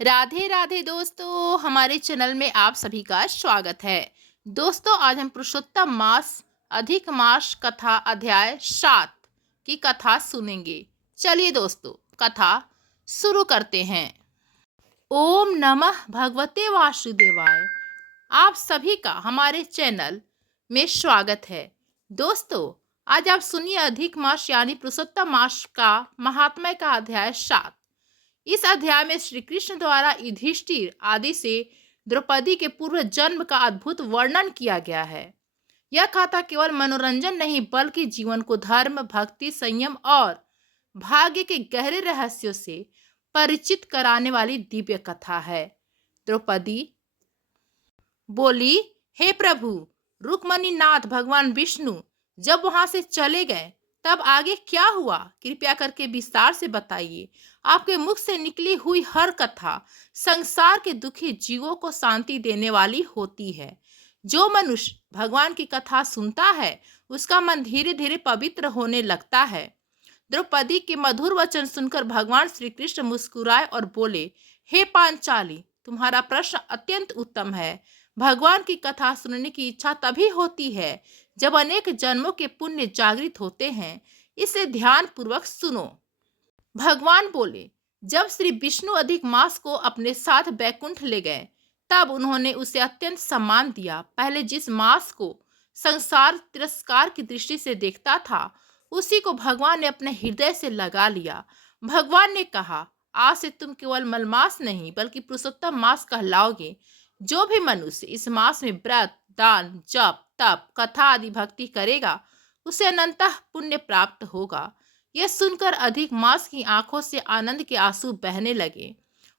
राधे राधे दोस्तों, हमारे चैनल में आप सभी का स्वागत है। दोस्तों, आज हम पुरुषोत्तम मास अधिक मास कथा अध्याय 7 की कथा सुनेंगे। चलिए दोस्तों, कथा शुरू करते हैं। ओम नमः भगवते वासुदेवाय। आप सभी का हमारे चैनल में स्वागत है। दोस्तों, आज आप सुनिए अधिक मास यानी पुरुषोत्तम मास का महात्म्य का अध्याय 7। इस अध्याय में श्री कृष्ण द्वारा युधिष्ठिर आदि से द्रौपदी के पूर्व जन्म का अद्भुत वर्णन किया गया है। यह कथा केवल मनोरंजन नहीं बल्कि जीवन को धर्म, भक्ति, संयम और भाग्य के गहरे रहस्यों से परिचित कराने वाली दिव्य कथा है। द्रौपदी बोली, हे प्रभु, रुक्मणी नाथ भगवान विष्णु जब वहां से चले गए तब आगे क्या हुआ, कृपया करके विस्तार से बताइए। आपके मुख से निकली हुई हर कथा संसार के दुखी जीवों को शांति देने वाली होती है। जो मनुष्य भगवान की कथा सुनता है उसका मन धीरे धीरे पवित्र होने लगता है। द्रौपदी के मधुर वचन सुनकर भगवान श्री कृष्ण मुस्कुराए और बोले, हे पांचाली, तुम्हारा प्रश्न अत्यंत उत्तम है। भगवान की कथा सुनने की इच्छा तभी होती है जब अनेक जन्मों के पुण्य जागृत होते हैं, इसलिए ध्यान पूर्वक सुनो। भगवान बोले, जब श्री विष्णु अधिक मास को अपने साथ बैकुंठ ले गए तब उन्होंने उसे अत्यंत सम्मान दिया। पहले जिस मास को संसार तिरस्कार की दृष्टि से देखता था उसी को भगवान ने अपने हृदय से लगा लिया। भगवान ने कहा, आज से तुम केवल मलमास नहीं बल्कि पुरुषोत्तम मास कहलाओगे। जो भी मनुष्य इस मास में व्रत, दान, जप, तप, कथा आदि भक्ति करेगा उसे अनंतः पुण्य प्राप्त होगा। यह सुनकर अधिक मास की आंखों से आनंद के आंसू बहने लगे।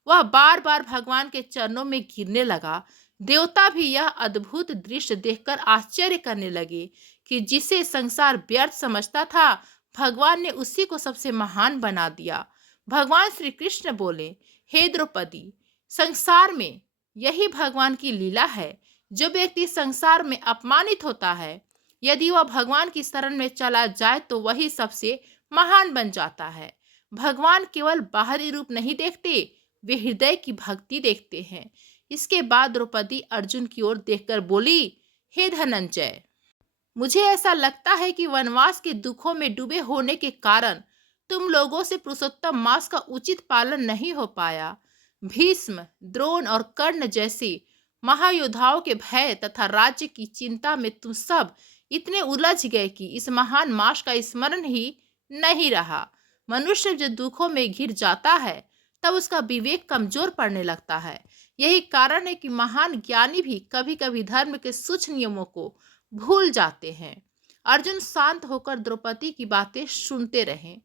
वह बार बार भगवान के चरणों में गिरने लगा। देवता भी यह अद्भुत दृश्य देखकर आश्चर्य करने लगे कि जिसे संसार व्यर्थ समझता था भगवान ने उसी को सबसे महान बना दिया। भगवान श्री कृष्ण बोले, हे द्रौपदी, संसार में यही भगवान की लीला है। जो व्यक्ति संसार में अपमानित होता है, यदि वह भगवान की शरण में चला जाए तो वही सबसे महान बन जाता है। भगवान केवल बाहरी रूप नहीं देखते, वे हृदय की भक्ति देखते हैं। इसके बाद द्रौपदी अर्जुन की ओर देखकर बोली, हे धनंजय, मुझे ऐसा लगता है कि वनवास के दुखों में डूबे होने के कारण तुम लोगों से पुरुषोत्तम मास का उचित पालन नहीं हो पाया। भीष्म, द्रोण और कर्ण जैसे महायोद्धाओं के भय तथा राज्य की चिंता में तुम सब इतने उलझ गए कि इस महान मास का स्मरण ही नहीं रहा। मनुष्य जब दुखों में घिर जाता है तब उसका विवेक कमजोर पड़ने लगता है। यही कारण है कि महान ज्ञानी भी कभी कभी धर्म के सूक्ष्म नियमों को भूल जाते हैं। अर्जुन शांत होकर द्रौपदी की बातें सुनते रहे।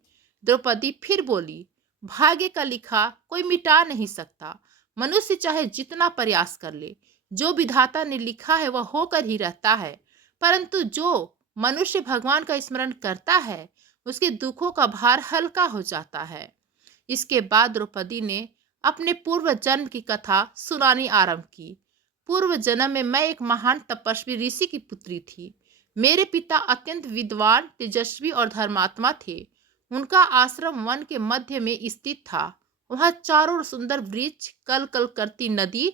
द्रौपदी फिर बोली, भाग्य का लिखा कोई मिटा नहीं सकता। मनुष्य चाहे जितना प्रयास कर ले, जो विधाता ने लिखा है वह होकर ही रहता है। परंतु जो मनुष्य भगवान का स्मरण करता है उसके दुखों का भार हल्का हो जाता है। इसके बाद द्रौपदी ने अपने पूर्व जन्म की कथा सुनानी आरंभ की। पूर्व जन्म में मैं एक महान तपस्वी ऋषि की पुत्री थी। मेरे पिता अत्यंत विद्वान, तेजस्वी और धर्मात्मा थे। उनका आश्रम वन के मध्य में स्थित था। वहां चारों ओर सुंदर वृक्ष, कल कल करती नदी,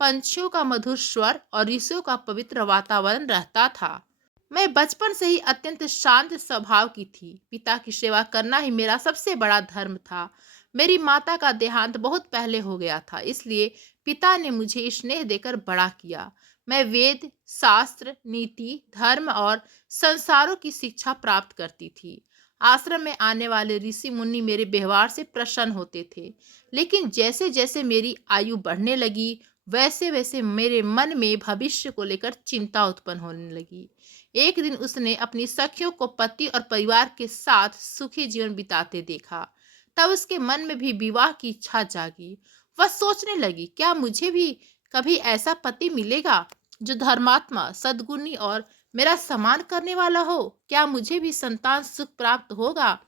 पंछियों का मधुर स्वर और ऋषियों का पवित्र वातावरण रहता था। मैं बचपन से ही अत्यंत शांत स्वभाव की थी। पिता की सेवा करना ही मेरा सबसे बड़ा धर्म था। मेरी माता का देहांत बहुत पहले हो गया था, इसलिए पिता ने मुझे स्नेह देकर बड़ा किया। मैं वेद, शास्त्र, नीति, धर्म और संसारों की शिक्षा प्राप्त करती थी। आश्रम में आने वाले ऋषि मुनि मेरे व्यवहार से प्रसन्न होते थे, लेकिन जैसे जैसे मेरी आयु बढ़ने लगी वैसे वैसे मेरे मन में भविष्य को लेकर चिंता उत्पन्न होने लगी। एक दिन उसने अपनी सखियों को पति और परिवार के साथ सुखी जीवन बिताते देखा। तब उसके मन में भी विवाह की इच्छा जागी। वह सोचने लगी, क्या मुझे भी कभी ऐसा पति मिलेगा जो धर्मात्मा, सद्गुणी और मेरा सम्मान करने वाला हो? क्या मुझे भी संतान सुख प्राप्त होगा?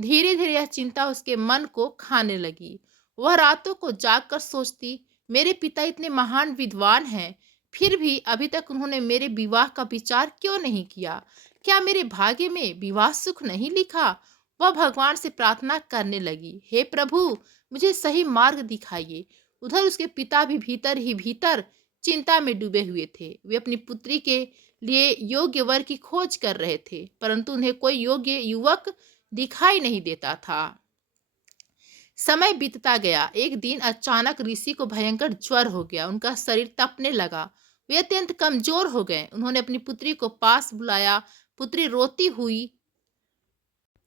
धीरे धीरे यह चिंता उसके मन को खाने लगी। वह रातों को जागकर सोचती, मेरे पिता इतने महान विद्वान हैं, फिर भी अभी तक उन्होंने मेरे विवाह का विचार क्यों नहीं किया? क्या मेरे भाग्य में विवाह सुख नहीं लिखा? वह भगवान से प्रार्थना करने लगी, हे प्रभु, मुझे सही मार्ग दिखाइए। उधर उसके पिता भी भीतर ही भीतर चिंता में डूबे हुए थे। वे अपनी पुत्री के लिए योग्य वर की खोज कर रहे थे, परंतु उन्हें कोई योग्य युवक दिखाई नहीं देता था। समय बीतता गया। एक दिन अचानक ऋषि को भयंकर ज्वर हो गया। उनका शरीर तपने लगा। वे अत्यंत कमजोर हो गए। उन्होंने अपनी पुत्री को पास बुलाया। पुत्री रोती हुई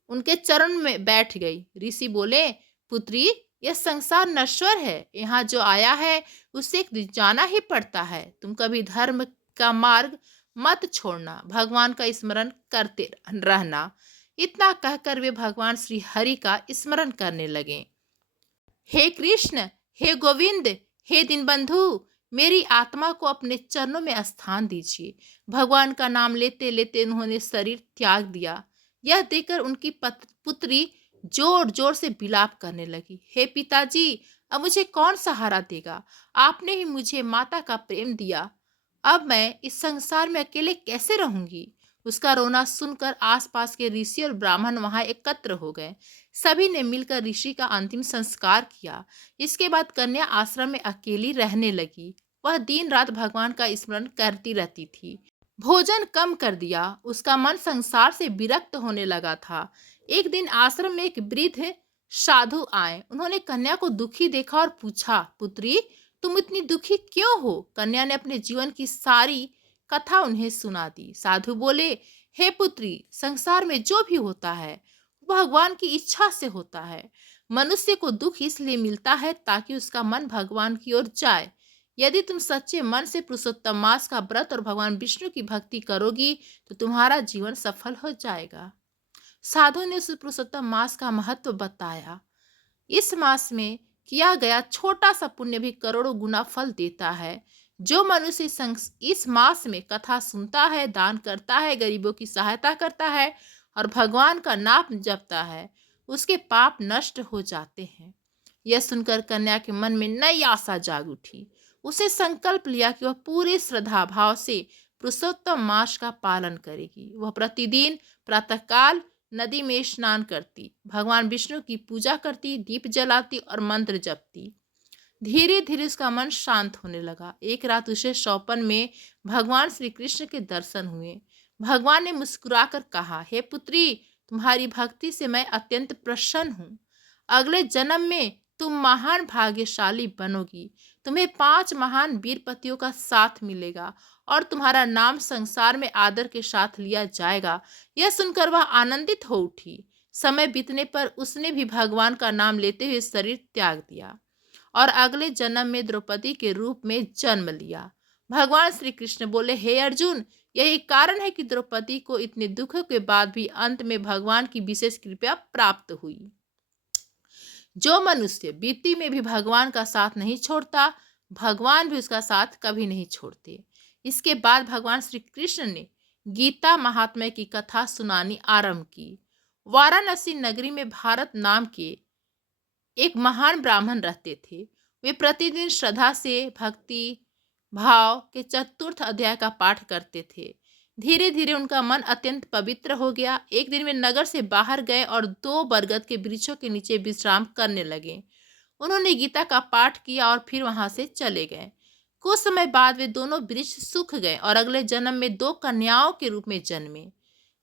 उनके चरण में बैठ गई। ऋषि बोले, पुत्री, यह संसार नश्वर है। यहाँ जो आया है उसे एक दिन जाना ही पड़ता है। तुम कभी धर्म का मार्ग मत छोड़ना, भगवान का स्मरण करते रहना। इतना कहकर वे भगवान श्री हरि का स्मरण करने लगे। हे कृष्ण, हे गोविंद, हे दीनबंधु, मेरी आत्मा को अपने चरणों में स्थान दीजिए। भगवान का नाम लेते लेते उन्होंने शरीर त्याग दिया। यह देखकर उनकी पुत्री जोर जोर से विलाप करने लगी। हे पिताजी, अब मुझे कौन सहारा देगा? आपने ही मुझे माता का प्रेम दिया। अब मैं इस संसार में अकेले कैसे रहूंगी? उसका रोना सुनकर आसपास के ऋषि और ब्राह्मण वहां एकत्र हो गए। सभी ने मिलकर ऋषि का अंतिम संस्कार किया। इसके बाद कन्या आश्रम में अकेली रहने लगी। वह दिन रात भगवान का स्मरण करती रहती थी। भोजन कम कर दिया। उसका मन संसार से विरक्त होने लगा था। एक दिन आश्रम में एक वृद्ध साधु आए। उन्होंने कन्या को दुखी देखा और पूछा, पुत्री, तुम इतनी दुखी क्यों हो? कन्या ने अपने जीवन की सारी कथा उन्हें सुना दी। साधु बोले, हे पुत्री, संसार में जो भी होता है भगवान की इच्छा से होता है। मनुष्य को दुख इसलिए मिलता है ताकि उसका मन भगवान की ओर जाए। यदि तुम सच्चे मन से पुरुषोत्तम मास का व्रत और भगवान विष्णु की भक्ति करोगी तो तुम्हारा जीवन सफल हो जाएगा। साधु ने उस पुरुषोत्तम मास का महत्व बताया। इस मास में किया गया छोटा सा पुण्य भी करोड़ों गुना फल देता है। जो मनुष्य इस मास में कथा सुनता है, दान करता है, गरीबों की सहायता करता है और भगवान का नाम जपता है, उसके पाप नष्ट हो जाते हैं। यह सुनकर कन्या के मन में नई आशा जाग उठी। उसे संकल्प लिया कि वह पूरे श्रद्धा भाव से पुरुषोत्तम मास का पालन करेगी। वह प्रतिदिन प्रातःकाल नदी में स्नान करती, भगवान विष्णु की पूजा करती, दीप जलाती और मंत्र जपती। धीरे धीरे उसका मन शांत होने लगा। एक रात उसे स्वप्न में भगवान श्री कृष्ण के दर्शन हुए। भगवान ने मुस्कुराकर कहा, हे पुत्री, तुम्हारी भक्ति से मैं अत्यंत प्रसन्न हूँ। अगले जन्म में तुम महान भाग्यशाली बनोगी। तुम्हें 5 महान वीरपतियों का साथ मिलेगा और तुम्हारा नाम संसार में आदर के साथ लिया जाएगा। यह सुनकर वह आनंदित हो उठी। समय बीतने पर उसने भी भगवान का नाम लेते हुए शरीर त्याग दिया और अगले जन्म में द्रौपदी के रूप में जन्म लिया। भगवान श्री कृष्ण बोले, हे अर्जुन, यही कारण है कि द्रौपदी को इतने दुखों के बाद भी अंत में भगवान की विशेष कृपा प्राप्त हुई। जो मनुष्य बीती में भी भगवान का साथ नहीं छोड़ता, भगवान भी उसका साथ कभी नहीं छोड़ते। इसके बाद भगवान श्री कृष्ण ने गीता महात्म्य की कथा सुनानी आरंभ की। वाराणसी नगरी में भारत नाम के एक महान ब्राह्मण रहते थे। वे प्रतिदिन श्रद्धा से भक्ति भाव के चतुर्थ अध्याय का पाठ करते थे। धीरे धीरे उनका मन अत्यंत पवित्र हो गया। एक दिन वे नगर से बाहर गए और 2 बरगद के वृक्षों के नीचे विश्राम करने लगे। उन्होंने गीता का पाठ किया और फिर वहां से चले गए। कुछ समय बाद वे दोनों वृक्ष सूख गए और अगले जन्म में 2 कन्याओं के रूप में जन्मे।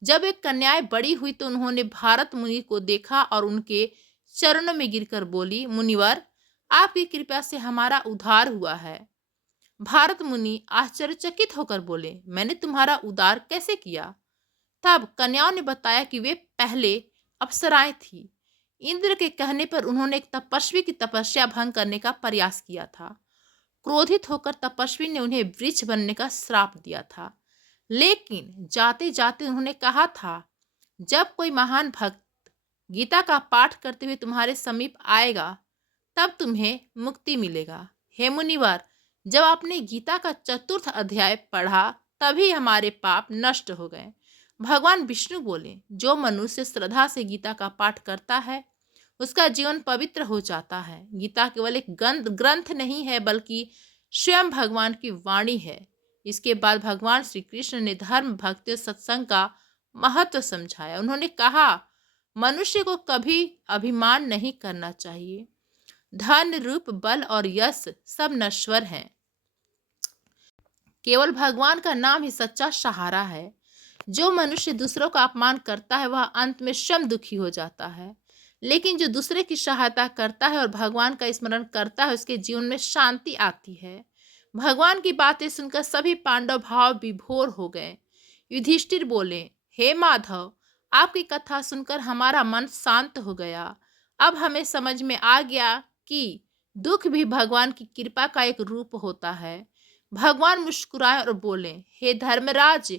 जब एक कन्याएं बड़ी हुई तो उन्होंने भारत मुनि को देखा और उनके चरणों में गिरकर बोली, मुनिवर, आपकी कृपा से हमारा उद्धार हुआ है। भारत मुनि आश्चर्यचकित होकर बोले, मैंने तुम्हारा उद्धार कैसे किया? तब कन्याओं ने बताया कि वे पहले अप्सराएं थी। इंद्र के कहने पर उन्होंने एक तपस्वी की तपस्या भंग करने का प्रयास किया था। क्रोधित होकर तपस्वी ने उन्हें वृक्ष बनने का श्राप दिया था। लेकिन जाते जाते उन्होंने कहा था, जब कोई महान भक्त गीता का पाठ करते हुए तुम्हारे समीप आएगा तब तुम्हें मुक्ति मिलेगा। हे मुनिवर, जब आपने गीता का चतुर्थ अध्याय पढ़ा तभी हमारे पाप नष्ट हो गए। भगवान विष्णु बोले, जो मनुष्य श्रद्धा से गीता का पाठ करता है उसका जीवन पवित्र हो जाता है। गीता केवल एक ग्रंथ नहीं है बल्कि स्वयं भगवान की वाणी है। इसके बाद भगवान श्री कृष्ण ने धर्म, भक्ति और सत्संग का महत्व समझाया। उन्होंने कहा, मनुष्य को कभी अभिमान नहीं करना चाहिए। धन, रूप, बल और यश सब नश्वर हैं। केवल भगवान का नाम ही सच्चा सहारा है। जो मनुष्य दूसरों का अपमान करता है वह अंत में स्वयं दुखी हो जाता है, लेकिन जो दूसरे की सहायता करता है और भगवान का स्मरण करता है उसके जीवन में शांति आती है। भगवान की बातें सुनकर सभी पांडव भाव विभोर हो गए। युधिष्ठिर बोले, हे माधव, आपकी कथा सुनकर हमारा मन शांत हो गया। अब हमें समझ में आ गया कि दुख भी भगवान की कृपा का एक रूप होता है। भगवान मुस्कुराए और बोले, हे धर्मराज,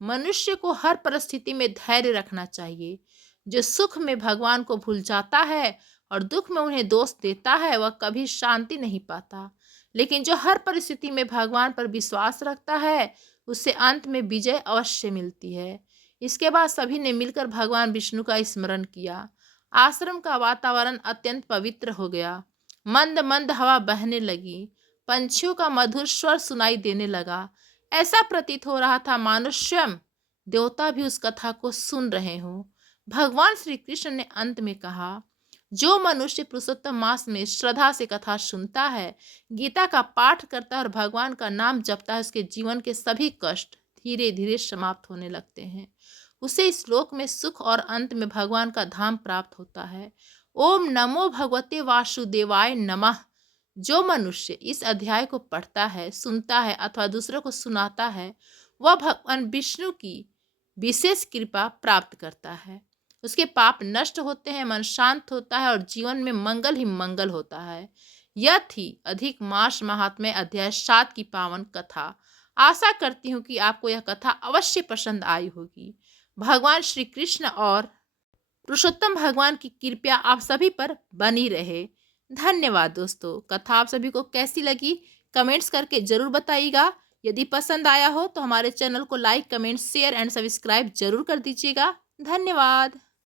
मनुष्य को हर परिस्थिति में धैर्य रखना चाहिए। जो सुख में भगवान को भूल जाता है और दुख में उन्हें दोष देता है वह कभी शांति नहीं पाता, लेकिन जो हर परिस्थिति में भगवान पर विश्वास रखता है उसे अंत में विजय अवश्य मिलती है। इसके बाद सभी ने मिलकर भगवान विष्णु का स्मरण किया। आश्रम का वातावरण अत्यंत पवित्र हो गया। मंद मंद हवा बहने लगी। पंछियों का मधुर स्वर सुनाई देने लगा। ऐसा प्रतीत हो रहा था मानो स्वयं देवता भी उस कथा को सुन रहे हों। भगवान श्री कृष्ण ने अंत में कहा, जो मनुष्य पुरुषोत्तम मास में श्रद्धा से कथा सुनता है, गीता का पाठ करता है और भगवान का नाम जपता है, उसके जीवन के सभी कष्ट धीरे धीरे समाप्त होने लगते हैं। उसे इस लोक में सुख और अंत में भगवान का धाम प्राप्त होता है। ओम नमो भगवते वासुदेवाय नमः। जो मनुष्य इस अध्याय को पढ़ता है, सुनता है अथवा दूसरों को सुनाता है, वह भगवान विष्णु की विशेष कृपा प्राप्त करता है। उसके पाप नष्ट होते हैं, मन शांत होता है और जीवन में मंगल ही मंगल होता है। यह थी अधिक मास महात्म्य अध्याय 7 की पावन कथा। आशा करती हूँ कि आपको यह कथा अवश्य पसंद आई होगी। भगवान श्री कृष्ण और पुरुषोत्तम भगवान की कृपया आप सभी पर बनी रहे। धन्यवाद दोस्तों। कथा आप सभी को कैसी लगी कमेंट्स करके जरूर बताइएगा। यदि पसंद आया हो तो हमारे चैनल को like, comment, share and subscribe जरूर कर दीजिएगा। धन्यवाद।